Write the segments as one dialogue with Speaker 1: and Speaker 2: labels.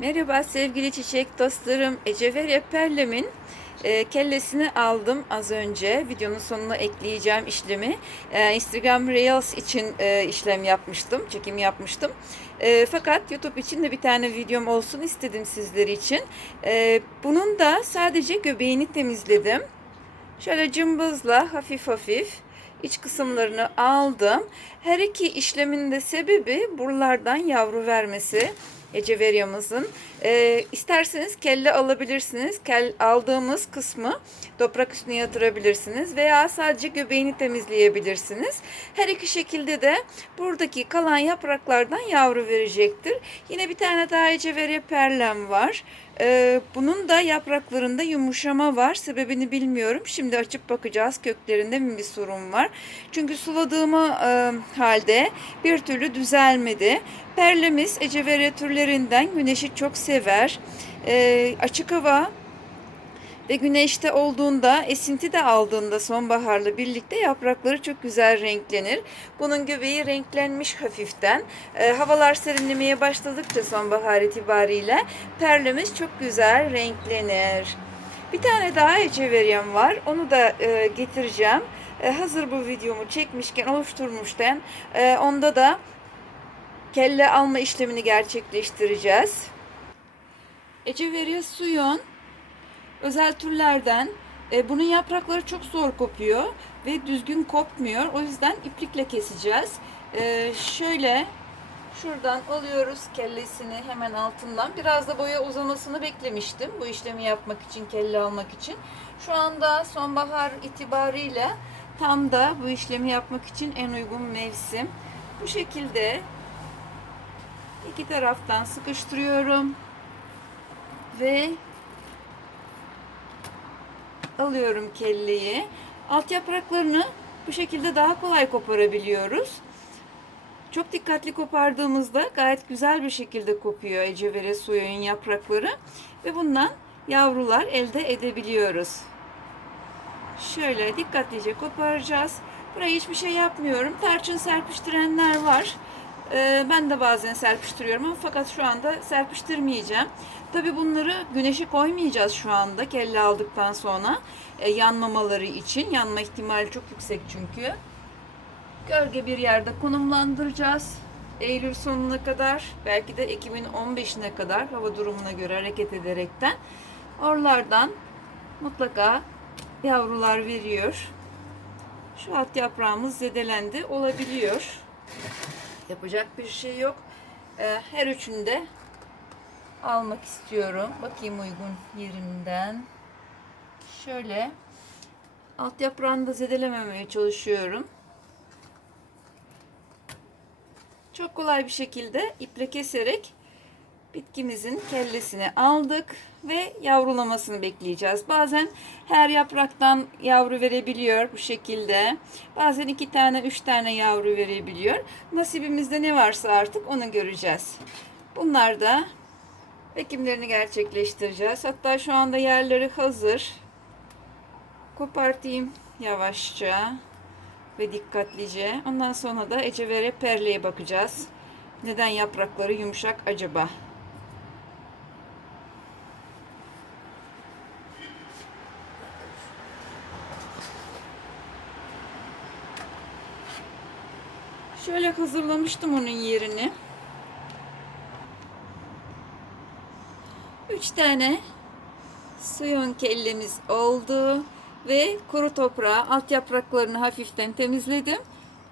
Speaker 1: Merhaba sevgili çiçek dostlarım. Eceverya Perlem'in e, kellesini aldım az önce. Videonun sonuna ekleyeceğim işlemi. E, Instagram Reels için e, işlem yapmıştım, çekim yapmıştım. E, fakat YouTube için de bir tane videom olsun istedim sizler için. E, bunun da sadece göbeğini temizledim. Şöyle cımbızla hafif hafif iç kısımlarını aldım. Her iki işlemin de sebebi buralardan yavru vermesi. Eceveryamızın. Ee, isterseniz kelle alabilirsiniz. Kel aldığımız kısmı toprak üstüne yatırabilirsiniz veya sadece göbeğini temizleyebilirsiniz. Her iki şekilde de buradaki kalan yapraklardan yavru verecektir. Yine bir tane daha Eceverya perlem var. Ee, bunun da yapraklarında yumuşama var. Sebebini bilmiyorum. Şimdi açıp bakacağız köklerinde mi bir sorun var. Çünkü suladığımı e, halde bir türlü düzelmedi. Perlemiz Eceverya türlerinden güneşi çok sever. Ee, açık hava ve güneşte olduğunda, esinti de aldığında sonbaharla birlikte yaprakları çok güzel renklenir. Bunun göbeği renklenmiş hafiften. Ee, havalar serinlemeye başladıkça sonbahar itibariyle perlemiz çok güzel renklenir. Bir tane daha eceveryem var. Onu da e, getireceğim. E, hazır bu videomu çekmişken, oluşturmuşken e, onda da kelle alma işlemini gerçekleştireceğiz. Eceverya suyon özel türlerden. E, bunun yaprakları çok zor kopuyor ve düzgün kopmuyor. O yüzden iplikle keseceğiz. E, şöyle şuradan alıyoruz kellesini hemen altından. Biraz da boya uzamasını beklemiştim bu işlemi yapmak için, kelle almak için. Şu anda sonbahar itibariyle tam da bu işlemi yapmak için en uygun mevsim. Bu şekilde iki taraftan sıkıştırıyorum ve alıyorum kelleyi. Alt yapraklarını bu şekilde daha kolay koparabiliyoruz. Çok dikkatli kopardığımızda gayet güzel bir şekilde kopuyor ecevere suyun yaprakları ve bundan yavrular elde edebiliyoruz. Şöyle dikkatlice koparacağız. Buraya hiçbir şey yapmıyorum. Tarçın serpiştirenler var. Ee, ben de bazen serpiştiriyorum ama fakat şu anda serpiştirmeyeceğim. Tabi bunları güneşe koymayacağız şu anda kelle aldıktan sonra e, yanmamaları için. Yanma ihtimali çok yüksek çünkü. Gölge bir yerde konumlandıracağız. Eylül sonuna kadar belki de Ekim'in 15'ine kadar hava durumuna göre hareket ederekten oralardan mutlaka yavrular veriyor. Şu alt yaprağımız zedelendi olabiliyor. Yapacak bir şey yok. Ee, her üçünü de almak istiyorum. Bakayım uygun yerinden. Şöyle alt yaprağını da zedelememeye çalışıyorum. Çok kolay bir şekilde iple keserek bitkimizin kellesini aldık ve yavrulamasını bekleyeceğiz. Bazen her yapraktan yavru verebiliyor bu şekilde. Bazen iki tane, üç tane yavru verebiliyor. Nasibimizde ne varsa artık onu göreceğiz. Bunlar da ekimlerini gerçekleştireceğiz. Hatta şu anda yerleri hazır. Kopartayım yavaşça ve dikkatlice. Ondan sonra da ecevere perleye bakacağız. Neden yaprakları yumuşak acaba? Şöyle hazırlamıştım onun yerini. Üç tane suyun kellemiz oldu ve kuru toprağı alt yapraklarını hafiften temizledim.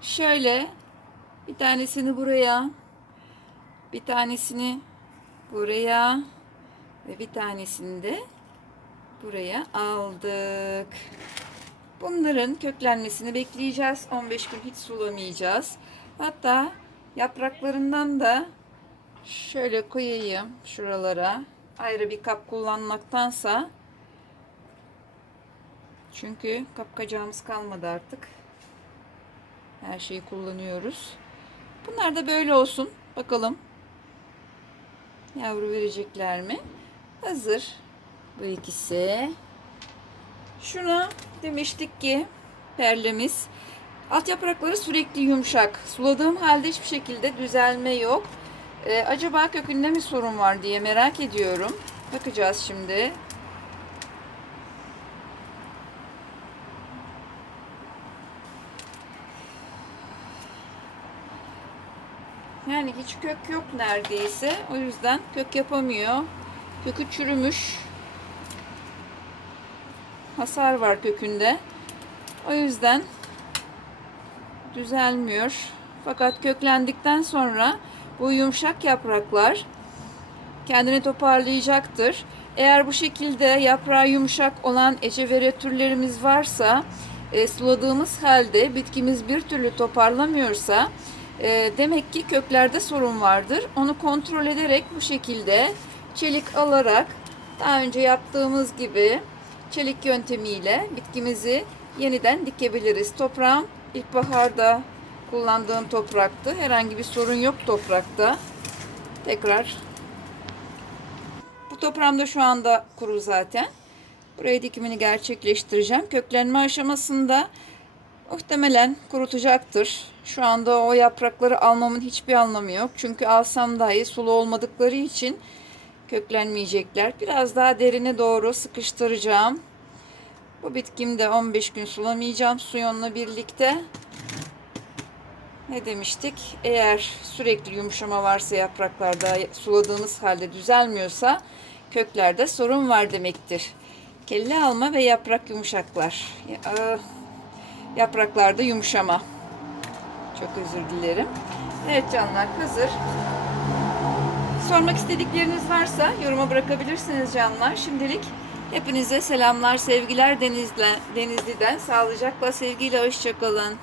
Speaker 1: Şöyle bir tanesini buraya, bir tanesini buraya ve bir tanesini de buraya aldık. Bunların köklenmesini bekleyeceğiz. 15 gün hiç sulamayacağız. Hatta yapraklarından da şöyle koyayım şuralara. Ayrı bir kap kullanmaktansa çünkü kapkacağımız kalmadı artık. Her şeyi kullanıyoruz. Bunlar da böyle olsun. Bakalım. Yavru verecekler mi? Hazır. Bu ikisi. Şuna demiştik ki perlemiz alt yaprakları sürekli yumuşak. Suladığım halde hiçbir şekilde düzelme yok. Ee, acaba kökünde mi sorun var diye merak ediyorum. Bakacağız şimdi. Yani hiç kök yok neredeyse. O yüzden kök yapamıyor. Kökü çürümüş. Hasar var kökünde. O yüzden düzelmiyor. Fakat köklendikten sonra bu yumuşak yapraklar kendini toparlayacaktır. Eğer bu şekilde yaprağı yumuşak olan ecevere türlerimiz varsa e, suladığımız halde bitkimiz bir türlü toparlamıyorsa e, demek ki köklerde sorun vardır. Onu kontrol ederek bu şekilde çelik alarak daha önce yaptığımız gibi çelik yöntemiyle bitkimizi yeniden dikebiliriz. Toprağım ilkbaharda kullandığım topraktı. Herhangi bir sorun yok toprakta. Tekrar bu toprağım da şu anda kuru zaten. Buraya dikimini gerçekleştireceğim. Köklenme aşamasında muhtemelen kurutacaktır. Şu anda o yaprakları almamın hiçbir anlamı yok. Çünkü alsam dahi sulu olmadıkları için köklenmeyecekler. Biraz daha derine doğru sıkıştıracağım. Bu bitkimi de 15 gün sulamayacağım suyonla birlikte. Ne demiştik? Eğer sürekli yumuşama varsa yapraklarda suladığımız halde düzelmiyorsa köklerde sorun var demektir. Kelle alma ve yaprak yumuşaklar. Ya- Yapraklarda yumuşama. Çok özür dilerim. Evet canlar hazır. Sormak istedikleriniz varsa yoruma bırakabilirsiniz canlar. Şimdilik hepinize selamlar, sevgiler Denizle, Denizli'den. Sağlıcakla, sevgiyle, hoşçakalın.